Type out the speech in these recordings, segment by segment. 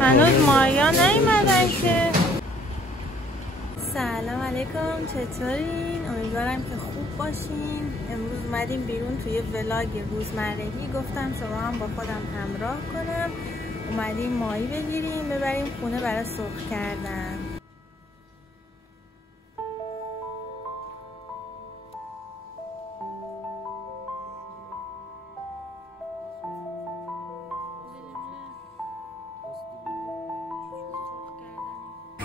هنوز مایا نیومدن که. سلام علیکم، چطورین؟ امیدوارم که خوب باشین. امروز اومدیم بیرون توی ولاگ روزمرگی، گفتم شما هم با خودم همراه کنم. اومدیم ماهی بگیریم ببریم خونه برای سرخ کردن.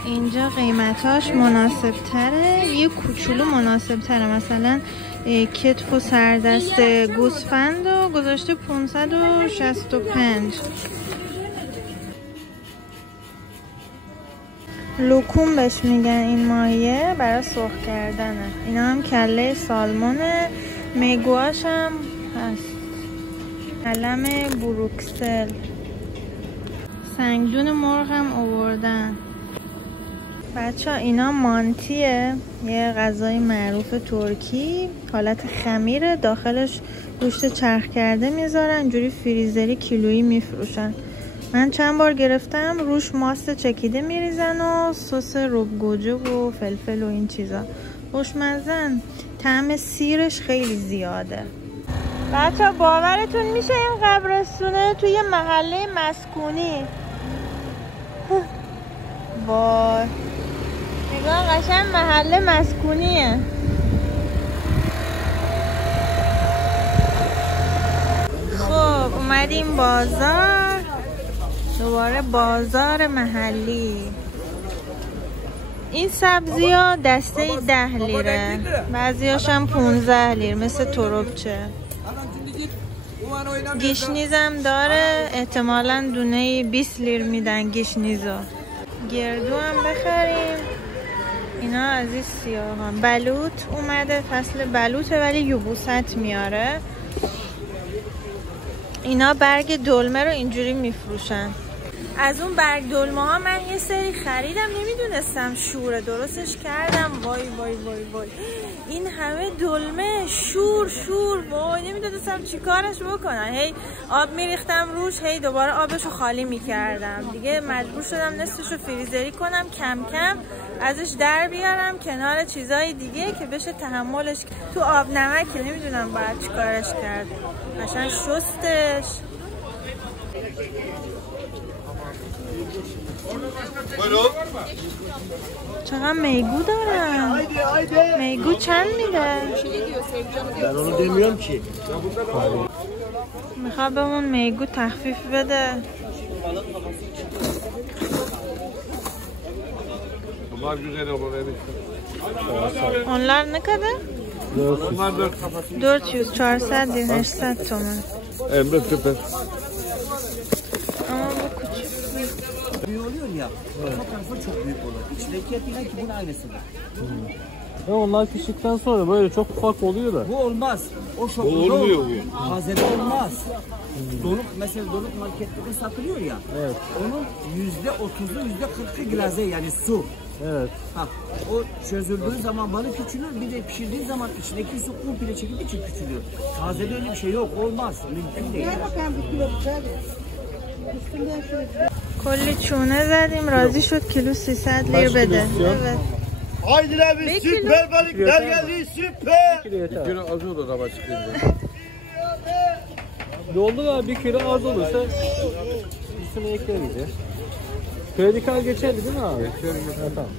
اینجا قیمتاش مناسب تره، یه کوچولو مناسب تره. مثلا کتف و سردست گوسفند رو گذاشته 565. لوکوم بهش میگن این ماهیه، برای سرخ کردنه. اینا هم کله سالمونه، میگواش هم هست. علم بروکسل. سنگدون مرغ هم آوردن. بچه ها اینا مانتیه، یه غذای معروف ترکی، حالت خمیره، داخلش گوشت چرخ کرده میذارن، اینجوری فریزری کیلویی میفروشن. من چند بار گرفتم، روش ماست چکیده میریزن و سس رب گوجه و فلفل و این چیزا. خوشمزن. طعم سیرش خیلی زیاده. بچه ها باورتون میشه این قبرستونه توی محله مسکونی؟ وای نگاه، قشنگ محله مسکونیه. خب اومدیم بازار، دوباره بازار محلی. این سبزی ها دسته 10 لیره، بعضی هاشم 15 لیر، مثل تربچه. گیشنیزم داره، احتمالاً دونه 20 لیر میدن گیشنیزو. گردو هم بخریم. اینا از این سیاهان. بلوط اومده، فصل بلوطه ولی یبوست میاره. اینا برگ دلمه رو اینجوری میفروشن. از اون برگ دلمه ها من یه سری خریدم، نمیدونستم شوره، درستش کردم. وای وای وای وای، این همه دلمه شور، وای نمیدونستم چی کارش بکنم. هی آب میریختم روش، هی دوباره آبشو خالی میکردم. دیگه مجبور شدم نصفشو فریزری کنم، کم کم ازش در بیارم کنار چیزای دیگه که بشه تحملش. تو آب نمک که نمیدونم باید چی کارش کرد. قشنگ شستش. چقدر میگو دارم. میگو چند میده؟ در اونو دمیام چی؟ میخواد بهمون میگو تخفیف بده. اونلار نکده؟ 400 400 800 تومن. Emre süper. Ama bu küçük. Büyük oluyor ya, arka tarafı çok büyük olur. İçindeki et yine ki bunun aynısıdır. Onlar piştikten sonra böyle çok ufak oluyor da. Bu olmaz. O çok olmuyor bu. Tazede olmaz. Donuk, mesela donuk marketlerde satılıyor ya. Evet. Onun %30'u %40'ı glaze, yani su. Evet. Ha, o çözüldüğü zaman balık küçülür, bir de pişirdiği zaman içindeki su komple çekildiği için küçülüyor. Tazede öyle bir şey yok, olmaz. Mümkün değil. کلی چونه زدیم، راضی شد کیلو 300 لیر بده. Haydi abi süper balıklar geldi, süper. 1 kilo az olur ama çıkınca. Doldu da 1 kilo az olursa üstüne ekleriz ya. Kredi kart geçerli değil mi abi? Tamam.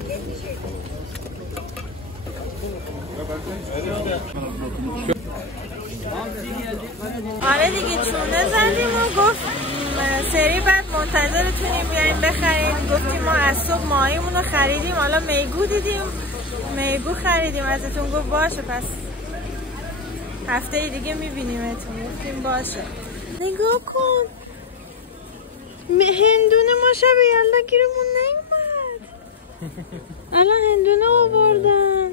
آره دیگه چونه زدیم و گفت سری بعد منتظرتونیم بیاین بخریم. گفتیم ما از صبح ماهیمون رو خریدیم، حالا میگو دیدیم، میگو خریدیم ازتون. گفت باشه پس هفته دیگه میبینیمتون. گفتیم باشه. نگاه کن هندونه ما شب یلدا گیرمون نیومد. الان هندونه آوردن.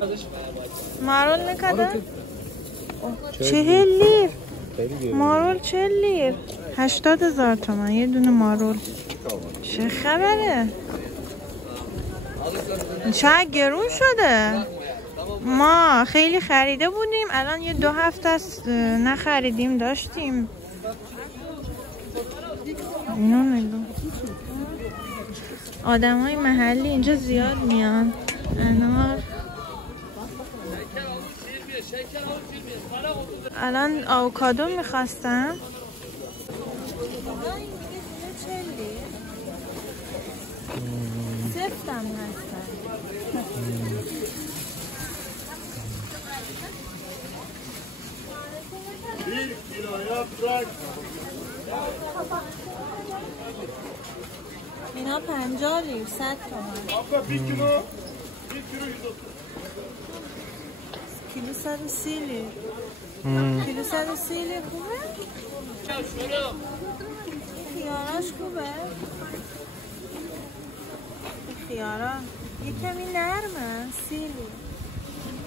مارول نکده؟ 40 لیر. مارول 40 لیر. 80,000 تومان یه دونه مارول. چه خبره؟ چقدر گرون شده. ما خیلی خریده بودیم، الان یه 2 هفته است نخریدیم، داشتیم. اینو نگاه. آدم های محلی اینجا زیاد میان. انار. الان آووکادو میخواستم. سفتم هستن. اینا 50 لیر 100 تومن. کیلو 130 لیر. کیلو 130 لیر خوبه؟ خیاراش خوبه؟ خیارا یه کمی نرمه 30 لیر.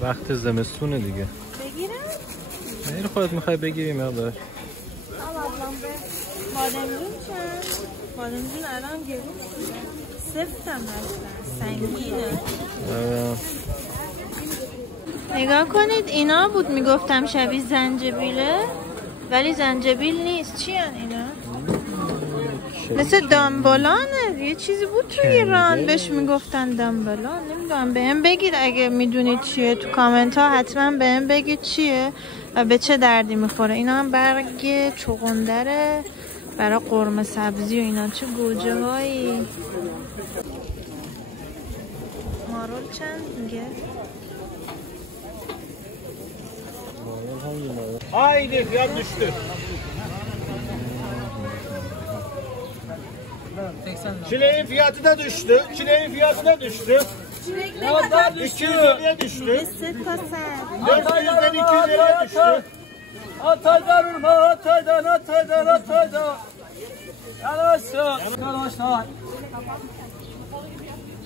وقت زمستونه دیگه. بگیرم؟ این خودت میخوای بگیری مقدار. بادمجون چند؟ بادمجون الان گرون سفتم هستن سنگینه. نگاه کنید اینا بود میگفتم شبیه زنجبیله ولی زنجبیل نیست. چی هن اینا؟ مثل دامبلانه. یه چیزی بود توی ایران بهش میگفتن دامبلان. نمیدونم بهم بگید اگه میدونید چیه تو کامنت ها حتما بهم بگید چیه و به چه دردی میخوره. اینا هم برگ چغندره برای قرمه سبزی و اینا. چه گوجه هایی. مارول چند میگه؟ Haydi fiyat düştü. Çileğin fiyatı da düştü. Çileğin fiyatı da düştü. Ne kadar düştü? 250'ye düştü. 400'den 250'ye düştü. Hatay'dan Urma, Hatay'dan. Arkadaşlar.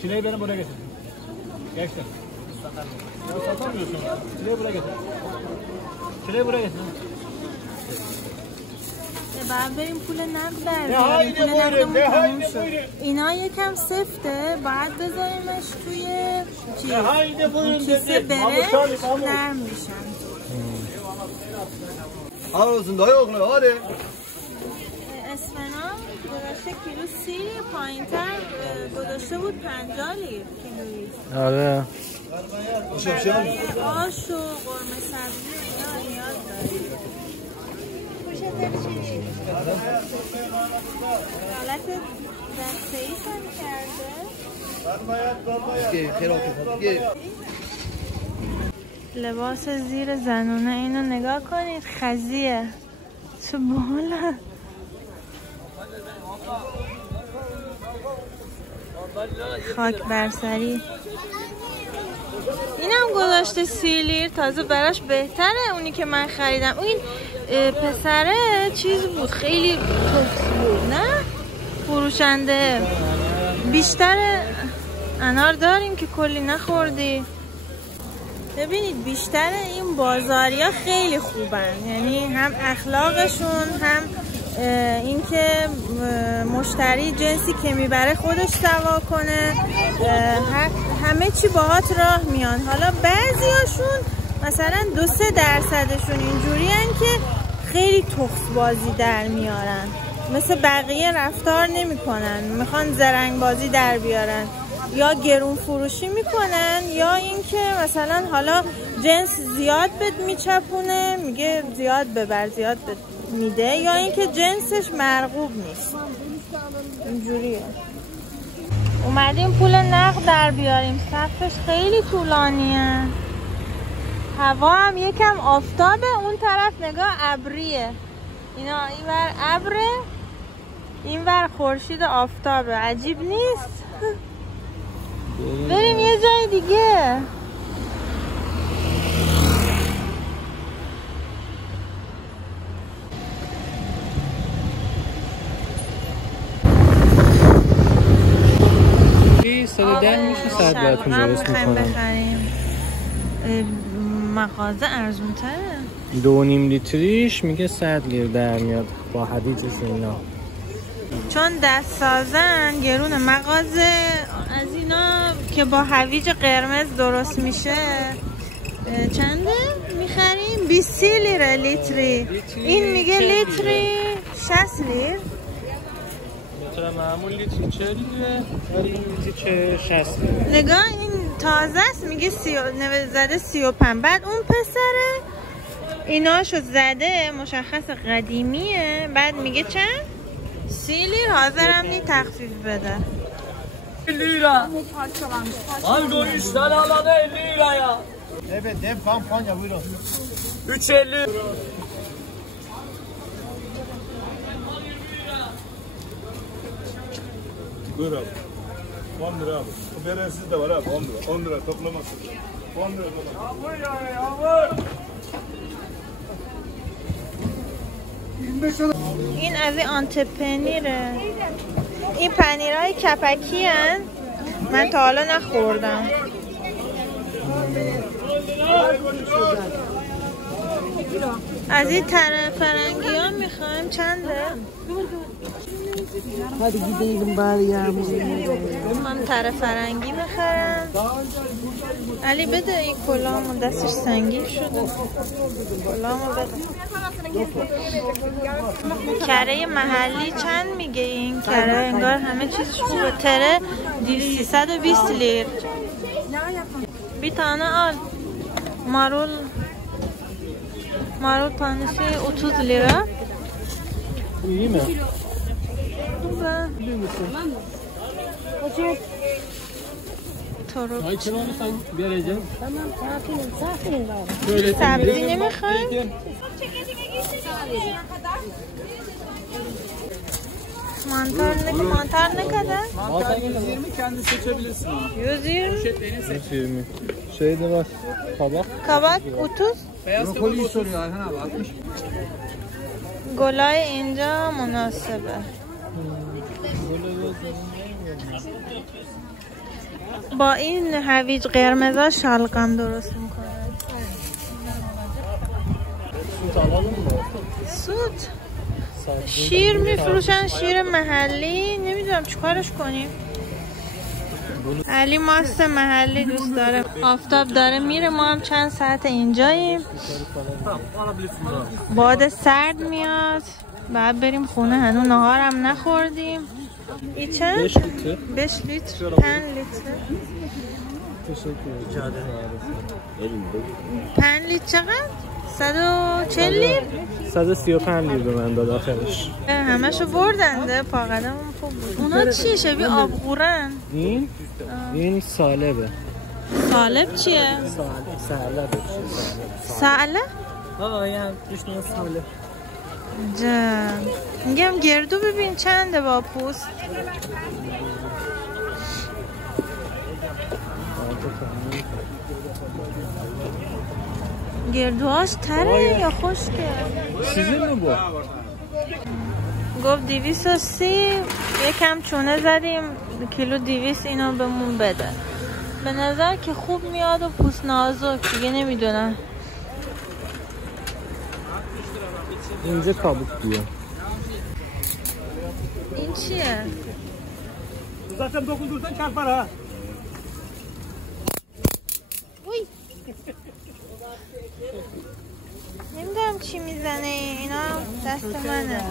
Çileği benim buraya getir. Gençler. Ya satamıyorsun. Çileği buraya getir. Çileği buraya getir. بعد بریم پول نقد در بیاریم. پول نقدمون تموم شد. اینا یکم سفته بعد بذاریمش توی کیسه برنج نرم میشن. Ağzın da yok ne hadi. اسفناج گذاشته کیلو 30 پایین‌تر گذاشته بود 50 لیر کیلویی. آره. آش و قرمه سبزی اینا نیاز داریم. حالت دسته‌ای هم کرده. لباس زیر زنونه اینو نگاه کنید خزیه. چه باحاله. خاک برسری. اینم گذاشته 30 لیر. تازه براش بهتره اونی که من خریدم. این پسره چیز بود خیلی توکس بود نه؟ فروشنده بیشتر انار داریم که کلی نخوردی. ببینید بیشتر این بازاریا خیلی خوبن. یعنی هم اخلاقشون هم اینکه مشتری جنسی که میبره خودش سوا کنه. همه چی باهات راه میان. حالا بعضیاشون مثلا 2-3% اینجوری هن که خیلی تخس بازی در میارن. مثل بقیه رفتار نمی کنن. میخوان زرنگ بازی در بیارن. یا گرون فروشی میکنن یا اینکه مثلا حالا جنس زیاد بد میچپونه میگه زیاد ببر زیاد میده یا اینکه جنسش مرغوب نیست. اینجوریه. اومدیم پول نقد در بیاریم. صفش خیلی طولانیه. هوا هم یکم آفتابه. اون طرف نگاه ابریه. اینا اینور ابره اینور خورشید آفتابه. عجیب نیست؟ بریم یه جای دیگه. $110 میشه 100 براتون درست میکنم. مغازه ارزون تره. 2.5 لیتریش میگه 100 لیر در میاد با حدیدش اینا. چون دست سازن گرون. مغازه از اینا که با هویج قرمز درست میشه چنده میخریم؟ 20 لیره لیتری. این میگه لیتری 60 لیر. حاضر معمولی چی 40 لیره ولی این چه 60 لیره. نگاه این تازه است میگه زده 35. بعد اون پسره ایناشو زده مشخص قدیمیه بعد میگه چند؟ 30 لیر حاضرم نی تخفیف بده. 50 lira. Mango 3 tane alana 50 liraya. Evet, dev kampanya buyurun. 3.50. Buyur abi. 10 lira abi. Berensiz de var abi 10 lira. 10 lira toplaması. 10 lira. Yağmur ya yağmur. این از این آنتپ پنیره. این پنیرهای کپکی هن. من تا حالا نخوردم. از این طرف فرنگی ها میخوایم چنده؟ Hadi gidelim bari yağmur. من طرف فرنگی بخرم. علی بده این کلامو دستش سنگین شده. کلامو بده. کره محلی چند میگه این کره؟ انگار همه چیزش خوبه. تره 320 لیر. Bir tane al. Marul tanesi 30 lira. İyi mi? Güzel. Toruk. Ay kiranı sen vereceksin. Tamam sakinim bari. Böyle Sabzi ne میخواین؟ Mantar ne kadar? Mantar 120 kendi seçebilirsin onu. 120. Şey de var. Kabak. Kabak 30. Beyaz brokoliyi soruyor Ayhan abi 60. گلای اینجا مناسبه. با این هویج قرمزا شلغم درست میکنه. Süt alalım mı? سوت شیر میفروشن شیر محلی نمیدونم چیکارش کنیم. علی ماست محلی دوست داره. آفتاب داره میره ما هم چند ساعت اینجاییم. باد سرد میاد بعد بریم خونه هنوز نهارم نخوردیم. این چند؟ 5 litre. 5 لیتر 5 لیتر Teşekkür ederim. 5 لیتر چقدر؟ 140 لیر؟ 135 لیر به من داد آخرش. همشو بردنده پا قدمم خوب بود. اونا چیه شبیه آبغورن؟ این سالبه. سالب چیه؟ سالبه. ساله؟ یعنی دشمن سالب. جم میگم گردو ببین چنده با پوست. گردوهاش تره یا خشکه؟ Sizin mi bu? گفت 230 یکم چونه زدیم کیلو 200 اینو بهمون بده. به نظر که خوب میاد و پوست نازک دیگه نمیدونم. İnce kabuk diyor. این چیه؟ Zaten dokundursan çarpar ha. نمیدونم چی میزنه اینا دست منه.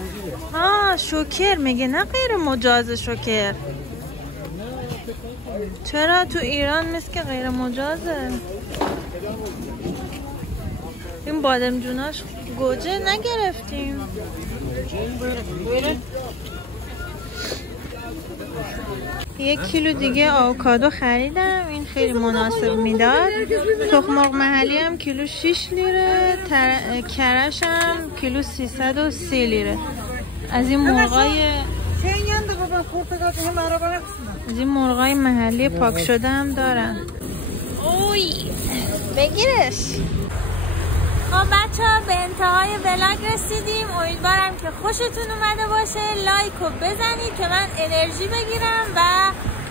ها شوکر میگه نه غیر مجاز شوکر. چرا تو ایران مثل که غیر مجازه؟ این بادم جوناش گوجه نگرفتیم. یک کیلو دیگه آووکادو خریدم. این خیلی مناسب میداد. تخم مرغ محلی هم کیلو 6 لیره. کرش هم کیلو 330 لیره. از این مرغای محلی پاک شده هم دارن. اوی بگیرش. خب بچه ها به انتهای ولاگ رسیدیم. امیدوارم که خوشتون اومده باشه. لایک رو بزنید که من انرژی بگیرم و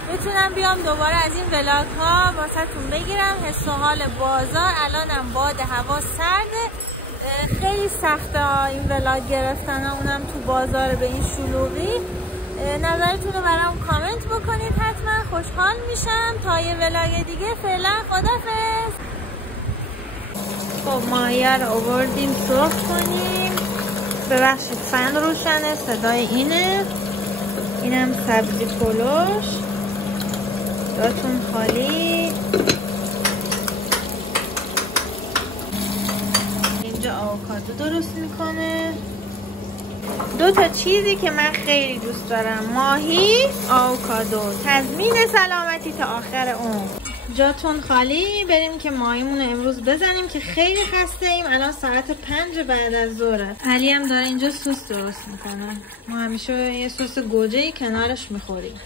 بتونم بیام دوباره از این ولاگ ها واسهتون بگیرم. حس و حال بازار الانم باد هوا سرده. خیلی سخته ها این ولاگ گرفتن ها، اونم تو بازار به این شلوغی. نظرتون رو برام کامنت بکنید حتما، خوشحال میشم. تا یه ولاگ دیگه فعلا خدافظ. خب ماهیه رو آوردیم سرخ کنیم. ببخشید فن روشنه صدای اینه. اینم سبزی پلوش، جاتون خالی. اینجا آووکادو درست میکنه. دو تا چیزی که من خیلی دوست دارم، ماهی، آووکادو، تضمین سلامتی تا آخر عمر. جاتون خالی. بریم که ماهیمون رو امروز بزنیم که خیلی خسته ایم. الان ساعت 5 بعد از ظهره. علی هم داره اینجا سس درست میکنه. ما همیشه یه سس گوجه‌ای کنارش میخوریم.